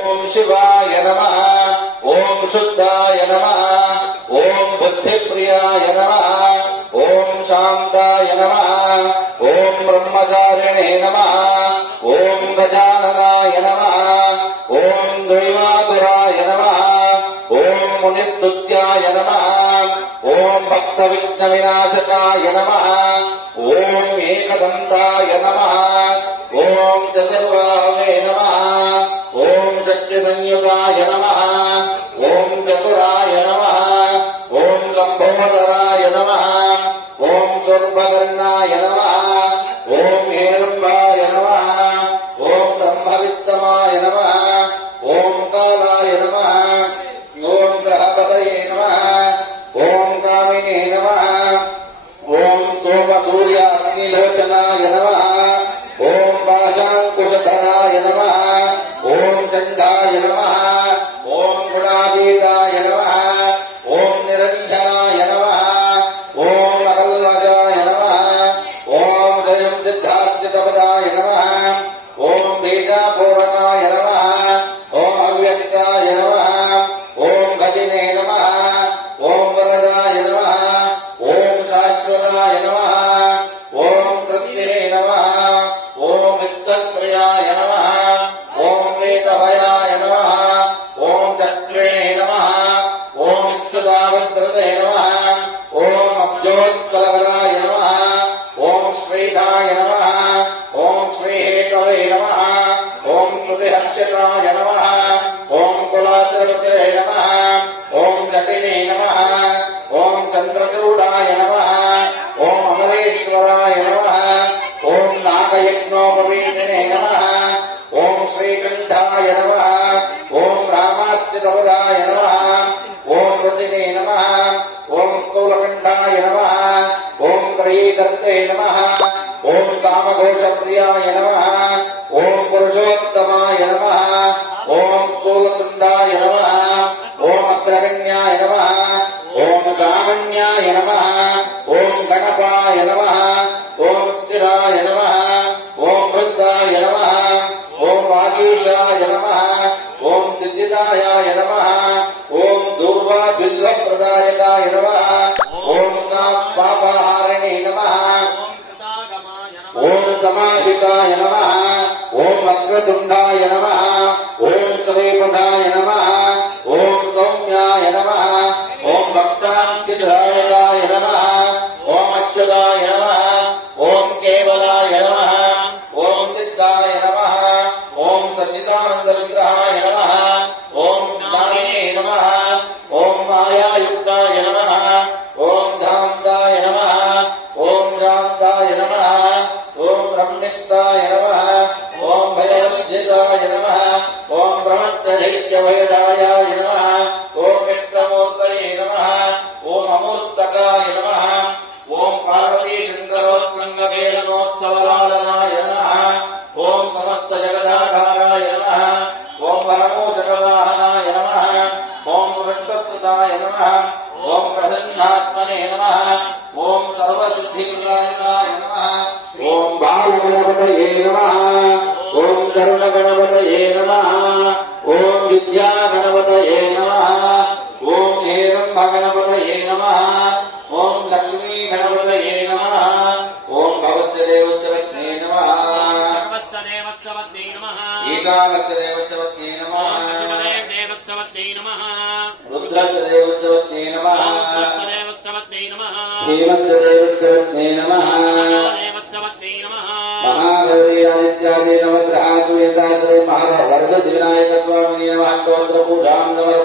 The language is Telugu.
ఓం శివాయ నమః. ఓం శుద్ధాయ నమః. ఓం బుద్ధిప్రియాయ నమః. ఓం శాంతాయ నమః. ఓం బ్రహ్మచారిణే నమః. ఓం గజాననాయ నమః. ఓం దైవాతురాయ నమః. ఓం మునిస్తుత్యాయ నమః. ఓం భక్త విఘ్న వినాశకాయ నమః. ఓం ఏకదంతాయ నమః. ఓం చతుర్బాహవే నమః. ఓం శక్తి సంయుగాయ నమః. ఓం చతురాయ నమః. ఓం లంబోదరాయ నమః. ఓం సర్వగర్ణాయ నమః. ఓం హేరంబాయ నమః. ఓం బ్రహ్మవిత్తమాయ నమః. ఓం కాలాయ నమః. ఓం గ్రహపతయే నమః. ఓం కామినే నమః. ఓం సోమ సూర్య అగ్నిలోచనాయ నమః. ఓం పాశాంకుశధరాయ నమః. ఓం చండాయ నమః. ఓం గుణాతీతాయ నమః. ఓం నిరంజనాయ నమః. ఓం అకల్మజాయ నమః. ఓం స్వయం సిద్ధార్థితపదాయ నమః. ఓం బీజాపూరకాయ నమః. ఓం అవ్యక్తాయ నమః. ఓం గజినే నమః. ఓం వరదాయ నమః. ఓం శాశ్వతాయ నమః. ఓం కృత్తినే నమః. ఓం విత్తప్రియాయ నమః. ఓం వేదభయాయ నమః. ఓం చక్షుణే నమః. ఓం ఇక్షుదావద్రతే నమః. ఓం అబ్జోత్కలకరాయ నమః. ఓం శ్రీధాయ నమః. ఓం శ్రీహేతవే నమః. ఓం శృతిహర్షకాయ నమః. ఓం కులాద్రవతే నమః. ఓం జటినే నమః. ఓం చంద్రచూడాయ నమః. ఓం అమరేశ్వరాయ నమః. ఓం నాగయజ్ఞోపవీతినే నమః. ఓం శ్రీకంఠాయ నమః. ఓం రామాచ్యుతపదాయ నమః. ఓం రుదినే నమః. ఓం స్థూలకంఠాయ నమః. ఓం త్రయీకర్తే నమః. ఓం సామఘోషప్రియాయ నమః. ఓం పురుషోత్తమాయ నమః. ఓం స్థూలతుండాయ నమః. ఓం అగ్రగణ్యాయ నమః. ఓం కామణ్యాయ నమః. ఓం గణపాయ నమః. ఓం స్థిరాయ నమః. ఓం వృద్ధాయ నమః. ఓం వాగీశాయ నమః. ఓం సిద్ధిదాయాయ నమః. ఓం దూర్వా బిల్వప్రదాయకాయ నమః. ఓం పాపహారిణే నమః. ఓం సమాధికాయ నమః. ఓం వక్రతుండాయ నమః. ఓం శ్రీపదాయ నమః. ఓం సౌమ్యాయ నమః. ఓం భక్తాంకిదాయకాయ నమః. ఓం అచ్యుతాయ నమః. ఓం కేవలాయ నమః. ఓం సిద్ధాయ నమః. ఓం సచ్చిదానంద విగ్రహాయ నమః. ఓం జ్ఞానినే నమః. ఓం మాయాయుక్తాయ నమః. ఓం ధాంతాయ నమః. ఓం శాంతాయ నమః. ఓం బ్రహ్మిష్టాయ నమః. ఓం భయవర్జితాయ నమః. ఓం ప్రమత్తదైత్యవైరాయాయ నమః. ఓం వ్యక్తమూర్తయే నమః. ఓం అమూర్తకాయ నమః. ఓం పార్వతీ శంకరోత్సంగకేళనోత్సవలాలనాయ నమః. ఓం సమస్త జగదాధారాయ నమః. ఓం వరమోచకవాహనాయ నమః. ఓం వృష్టస్తుతాయ నమః. ఓం ప్రసన్నాత్మనే నమః. ఓం సర్వసిద్ధిప్రదాయకాయ నమః. ఓం బాలగణపతయే నమః. ఓం కరుణగణపతయే నమః. ఓం విద్యాగణపతయే నమః. ఓం హేరంబగణపతయే నమః. ఓం లక్ష్మీగణపతయే నమః. ఓం భవస్య దేవస్య వత్నే నమః. ఈశానస్య దేవస్య వత్నే నమః. రుద్రస్య దేవస్య వత్నే నమః. భీమస్య దేవస్య వత్నే నమః. మహాగౌరీ ఆదిత్యాది నవగ్రహాసు యథాశ్రయ మహావరస వినాయక స్వామిని నమః. స్తోత్ర పూజాం నమః.